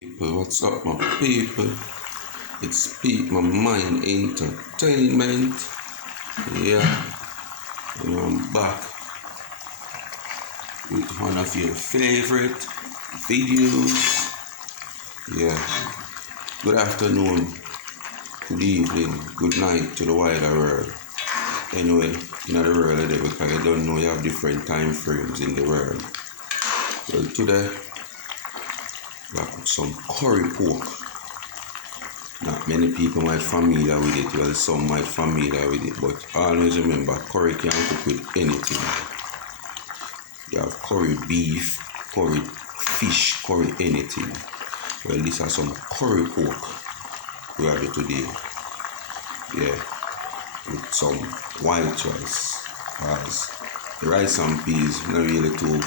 People, what's up, my people? It's Pete, my mind entertainment. Yeah, I'm back with one of your favorite videos. Yeah, good afternoon, good evening, good night to the wider world. Anyway, in the world today, because you don't know you have different time frames in the world. Well, today, I got some curry pork. Not many people might familiar with it, well some might familiar with it, but always remember curry can cook with anything. You have curry beef, curry fish, curry anything. Well, these are some curry pork we have it today. Yeah, with some white rice. Because the rice and peas not really too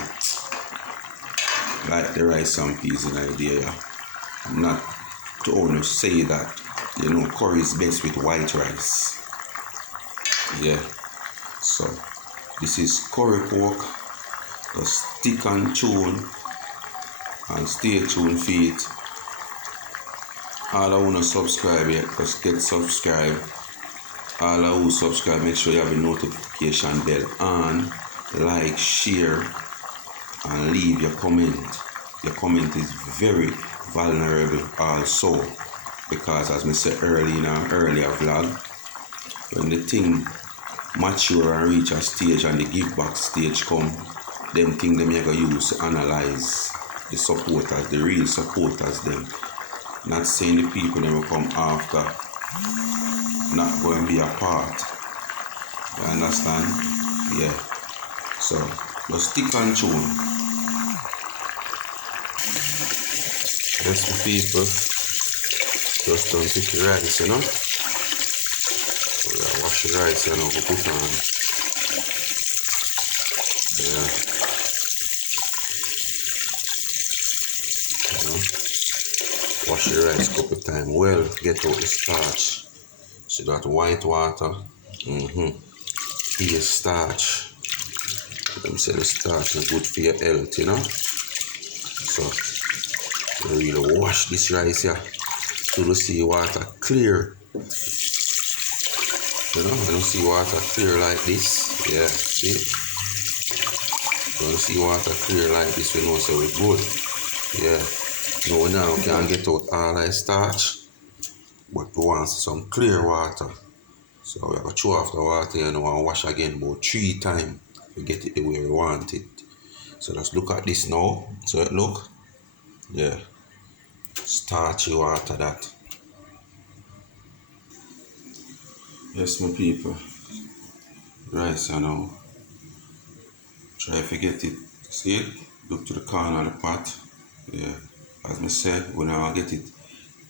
like the rice and peas in idea. Not to only say that, curry is best with white rice. Yeah, so this is curry pork. Just stick and tune and stay tuned for it. All I wanna subscribe yet, just get subscribed. All I who subscribe, make sure you have a notification bell on, like, share, and leave your comment. Your comment is very vulnerable also, because as I said earlier in an earlier vlog, when the thing mature and reach a stage and the give back stage come, them thing them you gonna use to analyze the supporters, the real supporters them. Not saying the people them will come after, not going to be a part. You understand? Yeah. So just stick and tune. That's the people. Just don't pick the rice, you know. So yeah, wash the rice and we put on. Yeah. Wash the rice a couple times well, get out the starch. See that white water? Pea starch. Them say the starch is good for your health, you know. So you really wash this rice here till you see water clear. You know, when you see water clear like this, yeah, see? When you see water clear like this, we know so we're good. Yeah. Now we can't get out all the starch, but we want some clear water. So we have to throw off the water and wash again about 3 times to get it the way we want it. So let's look at this now. So it look, yeah, starchy water that. Yes, my people, rice now. Try to get it, see it, look to the corner of the pot. Yeah, as I said, when I get it,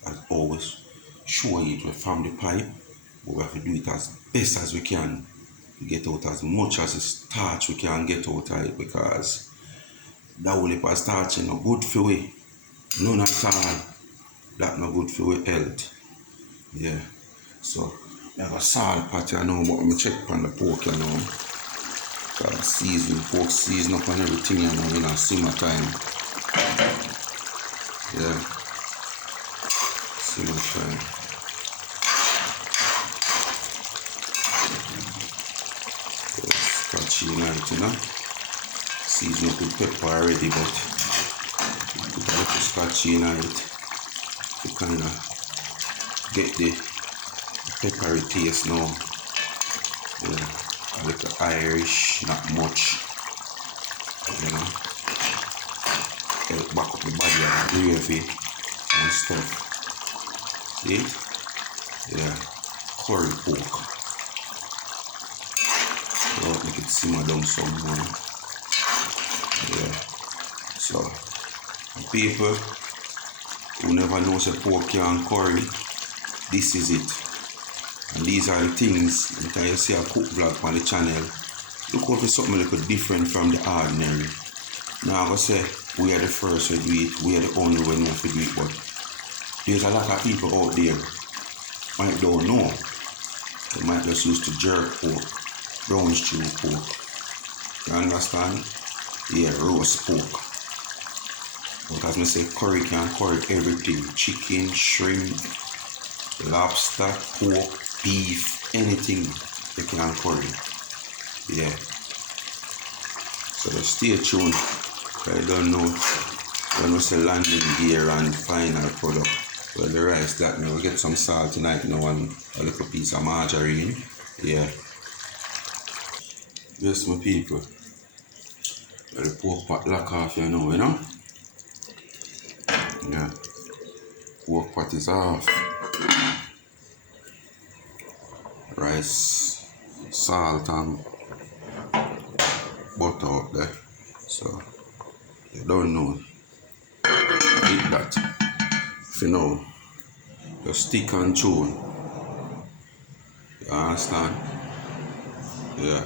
as always, show it from the pipe, but we have to do it as best as we can to get out as much as the starch we can get out of it, because that whole heap of starch is not good for we. None at all. That not good for we health. Yeah. So I have a salt pot here now, but I'm going to check on the pork here now. Season, pork season up and everything here now in a simmer time. Yeah. Simmer time. Scotchy night, you know. Season up with pepper already, but put a little scotchy night to kind of get the peppery taste now. Yeah. A little Irish, not much. You know. Help back up the body and gravy and stuff. See it? Yeah. Curry pork. So make it simmer down some more. Yeah. So people who never know say pork and curry, this is it. And these are the things, because you see a cook vlog on the channel, look out for something a little different from the ordinary. Now I'm going to say we are the first to do it, we are the only one who do it, but there's a lot of people out there might don't know. They might just use to jerk pork, brown stew pork. You understand? Yeah, roast pork. But as I say, curry can curry everything. Chicken, shrimp, lobster, pork, beef, anything you can curry. Yeah. So just stay tuned. I don't know when we say landing gear and final product. Well, the rice that now we get some salt tonight now and a little piece of margarine. Yeah. Yes, my people. Well, the pork pot lock off you know? Yeah. Pork pot is off. Rice, salt and butter up there. So you don't know. Eat that. If you know, just stick and tune. You understand? Yeah.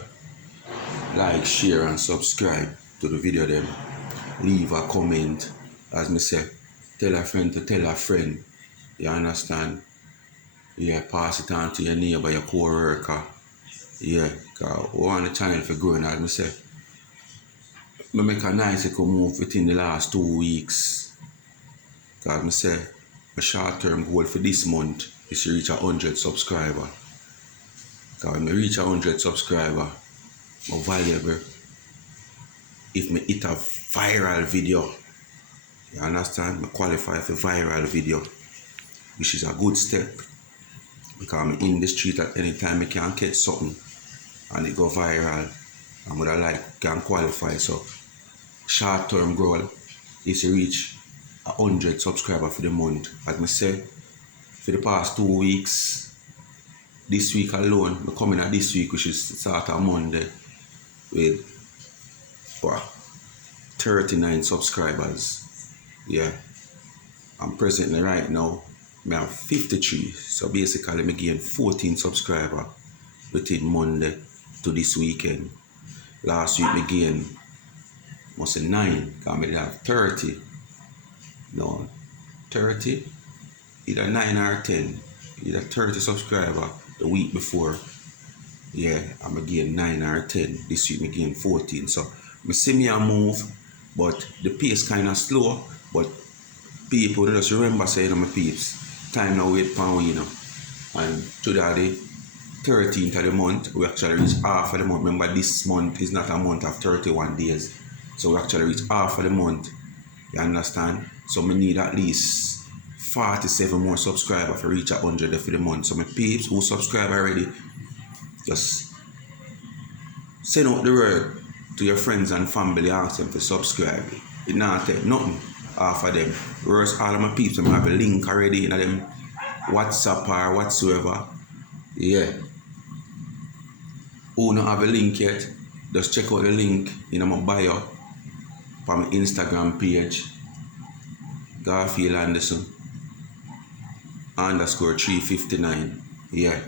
Like, share and subscribe to the video then. Leave a comment. As me say, tell a friend to tell a friend. You understand? Yeah, pass it on to your neighbor, your co-worker. Yeah, cause we want the channel for growing, as me say. Me make a nice little move within the last 2 weeks. Cause me say, my short-term goal for this month is to reach 100 subscribers. Cause when I reach 100 subscribers, more valuable if me hit a viral video. You understand? I qualify for viral video, which is a good step. Because I'm in the street at any time I can catch something and it go viral. And what I like can qualify. So short-term goal is to reach 100 subscribers for the month. As I said, for the past 2 weeks, this week alone, I'm coming at this week, which is start on Monday, with 39 subscribers. Yeah. I'm presently right now, I have 53. So basically, I gain 14 subscribers within Monday to this weekend. Last week, I gained must say 9, because I have 30. No, 30? Either 9 or 10. Either 30 subscribers the week before. Yeah, I'm again 9 or 10. This week, I gain 14. So, I see me a move, but the pace kind of slow. But people just remember saying, my peeps, time now wait for we, And today, the 13th of the month, we actually reach half of the month. Remember, this month is not a month of 31 days. So we actually reach half of the month. You understand? So we need at least 47 more subscribers to reach 100 for the month. So my peeps who subscribe already, just send out the word to your friends and family, ask them to subscribe. It not take nothing off of them. Whereas all of my peeps, them have a link already in them WhatsApp or whatsoever. Yeah. Who don't have a link yet, just check out the link in my bio for my Instagram page, Garfield Anderson _359. Yeah.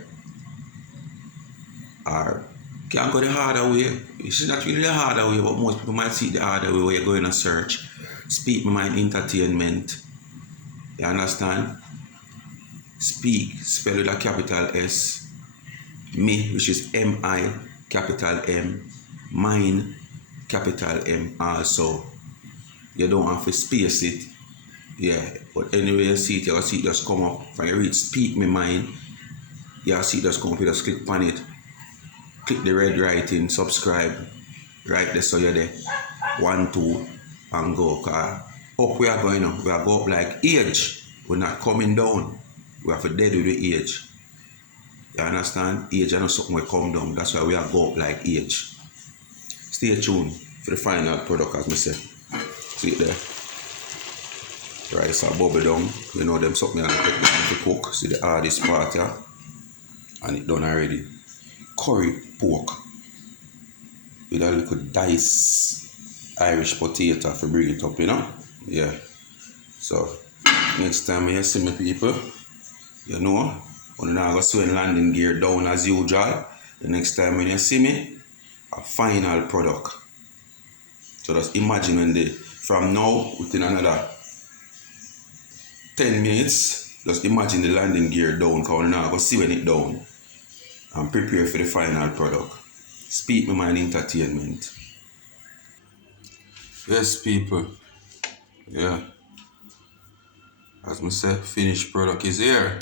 Or can't go the harder way. It's not really the harder way, but most people might see the harder way where you're going to search. Speak My Mind Entertainment. You understand? Speak, spell with a capital S. Me, which is M-I, capital M. Mine, capital M also. You don't have to space it. Yeah, but anyway you see it, you see it just come up. When you read Speak My Mind, you see it just come up, you just click on it. Click the red writing, subscribe. Right there, so you're there. 1, 2, and go. Cause up we are going up. We are go up like age. We're not coming down. We have to dead with the age. You understand? Age and something will come down. That's why we are go up like age. Stay tuned for the final product, as I say. See it there. Rice are bubble down. You know them something I take time to cook. See the hardest part here. And it done already. Curry pork with a little diced Irish potato for bring it up, Yeah. So next time you see me people, you know, when I go swing landing gear down as usual. The next time when you see me, a final product. So just imagine when from now within another 10 minutes, just imagine the landing gear down, because now I go see when it down and prepare for the final product. Speak My Mind Entertainment. Yes, people. Yeah. As I say, finished product is here.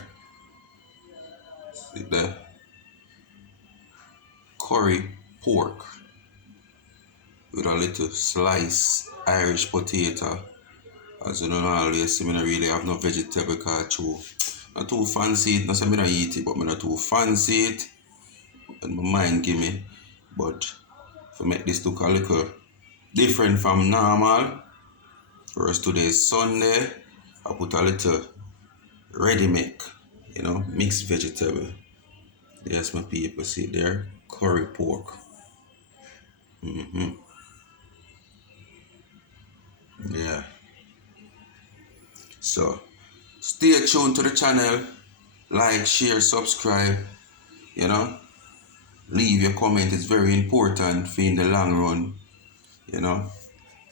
See the curry pork with a little slice Irish potato. As you don't always see, I don't really have no vegetable because not too fancy it. Not say I don't eat it, but I not too fancy it. And my mind give me. But to make this look a little different from normal, first today is Sunday, I put a little ready make, mixed vegetable. Yes, my people see there, curry pork. Yeah. So stay tuned to the channel, like, share, subscribe, you know. Leave your comment, it's very important for in the long run, you know.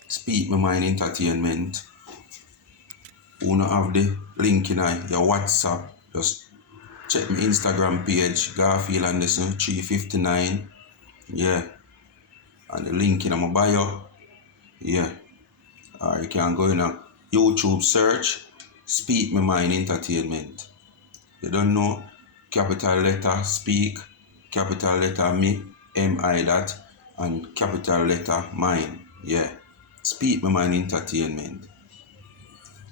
Speak My Mind Entertainment. Who not have the link in your WhatsApp, just check my Instagram page, Garfield Anderson 359. Yeah. And the link in my bio. Yeah. Or you can go in a YouTube search, Speak My Mind Entertainment. You don't know, capital letter speak, capital letter me, M-I that, and capital letter mine. Yeah. Speak My Mind Entertainment.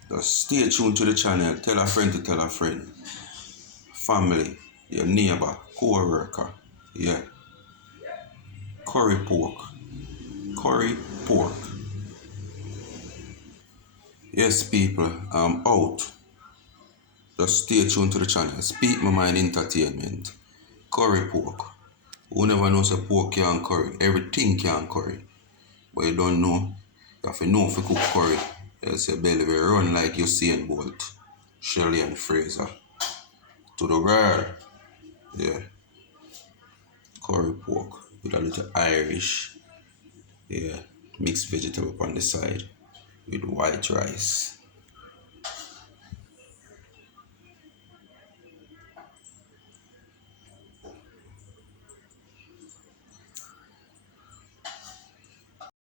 Just stay tuned to the channel. Tell a friend to tell a friend. Family, your neighbor, co-worker. Yeah. Curry pork. Curry pork. Yes, people, I'm out. Just stay tuned to the channel. Speak My Mind Entertainment. Curry pork. Who never knows a pork can curry? Everything can curry. But you don't know. You have to know if you cook curry. Else your belly will run like Usain Bolt. Shelley and Fraser. To the world. Yeah. Curry pork with a little Irish. Yeah. Mixed vegetable on the side with white rice.